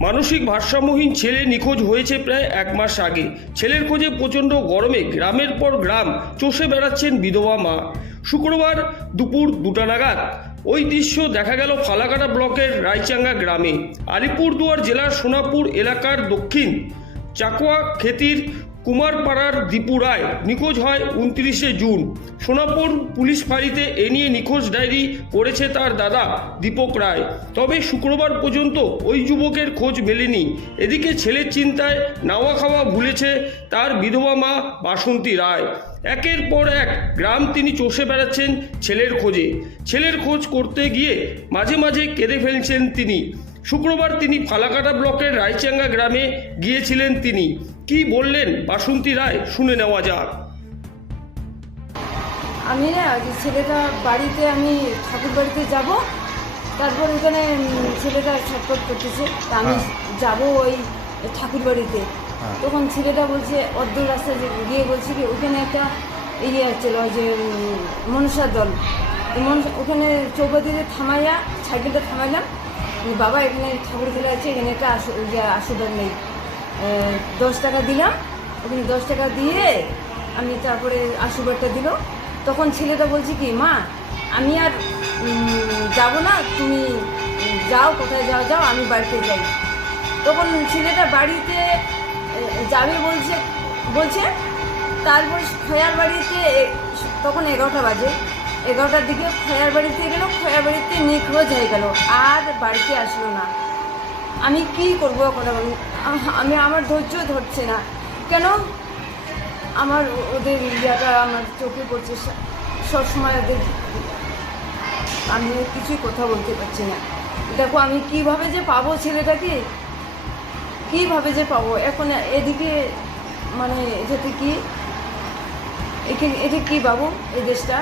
মানসিক ভারসাম্যহীন ছেলে নিখোঁজ হয়েছে প্রায় এক মাস আগে। ছেলের খোঁজে প্রচণ্ড গরমে গ্রামের পর গ্রাম চষে বেড়াচ্ছেন বিধবা মা। শুক্রবার দুপুর দুটা নাগাদ ওই দৃশ্য দেখা গেল ফালাকাটা ব্লকের রায়চাঙ্গা গ্রামে। আলিপুরদুয়ার জেলার সোনাপুর এলাকার দক্ষিণ চাকুয়া খেতির কুমারপাড়ার দীপু রায়। নিখোঁজ হয় উনত্রিশে জুন। সোনাপুর পুলিশ ফাঁড়িতে এ নিয়ে নিখোঁজ ডায়েরি করেছে তার দাদা দীপক রায়। তবে শুক্রবার পর্যন্ত ওই যুবকের খোঁজ মেলেনি। এদিকে ছেলের চিন্তায় নাওয়া খাওয়া ভুলেছে তার বিধবা মা বাসন্তী রায়। একের পর এক গ্রাম তিনি চষে বেড়াচ্ছেন ছেলের খোঁজে। ছেলের খোঁজ করতে গিয়ে মাঝে মাঝে কেঁদে ফেলছেন তিনি। শুক্রবার তিনি ফালাকাটা ব্লকের রায়চাঙ্গা গ্রামে গিয়েছিলেন তিনি। কি বললেন বাসন্তী রায়? শুনে নেওয়া যাক। আমি না ছেলেটা বাড়িতে আমি ঠাকুর বাড়িতে যাব তারপর ওখানে ছেলেটা ছটফট করতেছে তা আমি যাব ওই ঠাকুর বাড়িতে। তখন ছেলেটা বলছে অর্ধ রাস্তায় যে গিয়ে বলছে কি ওখানে একটা ইয়ে ছিল যে মনসার দল মনসা- ওখানে চৌপাতিতে থামাইয়া সাইকেলটা থামাইলাম বাবা এখানে ঠাকুর খেলা আছে, এখানে একটা আসু ইয়ে নেই দশ টাকা দিলাম, ওখানে দশ টাকা দিয়ে আমি তারপরে আশীর্বাদটা দিল। তখন ছেলেটা বলছে কি, মা, আমি আর যাব না, তুমি যাও, কোথায় যাও যাও, আমি বাড়িতে যাই। তখন ছেলেটা বাড়িতে যাবে বলছে বলছে, তারপর খয়ার বাড়িতে তখন এগারোটা বাজে। এগারোটার দিকে খয়ার বাড়িতে গেল বাড়িতে নিখোঁজ হয়ে গেল। আর বাড়িতে আসলো না। আমি কি করব এখন? আমি আমার ধৈর্য ধরছে না। কেন? আমার ওদের ইয়াটা আমার চোখে পড়ছে। সবসময় ওদের আমি কিছুই কথা বলতে পারছি না। দেখো, আমি কীভাবে যে পাবো ছেলেটাকে? কীভাবে যে পাবো? এখন এদিকে মানে এটাতে কি? এখানে এটা কি বাবু এই দেশটা?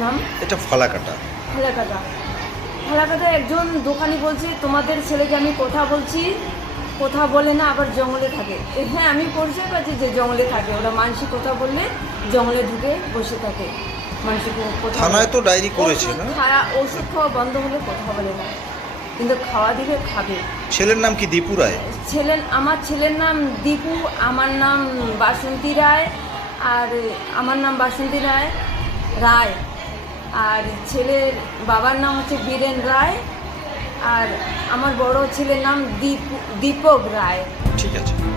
নাম? এটা ফালাকাটা। ফালাকাটা। ফালাকাটা একজন দোকানি বলছে তোমাদের ছেলেকে আমি কথা বলছি কথা বলে না আবার জঙ্গলে থাকে। হ্যাঁ আমি পরিচয় পাচ্ছি যে জঙ্গলে থাকে। ওরা মানসিক কথা বললে জঙ্গলে ঢুকে বসে থাকে। মানসিক থানায় তো ডায়েরি করেছে না? ওষুধ খাওয়া বন্ধ হলে কথা বলে না। কিন্তু খাওয়া দিলে খাবে। ছেলের নাম কি দীপু রায়? ছেলের আমার ছেলের নাম দীপু আমার নাম বাসন্তী রায় আর আমার নাম বাসন্তী রায় রায়। আর ছেলের বাবার নাম হচ্ছে বীরেন রায়, আর আমার বড় ছেলের নাম দীপ দীপক রায়। ঠিক আছে।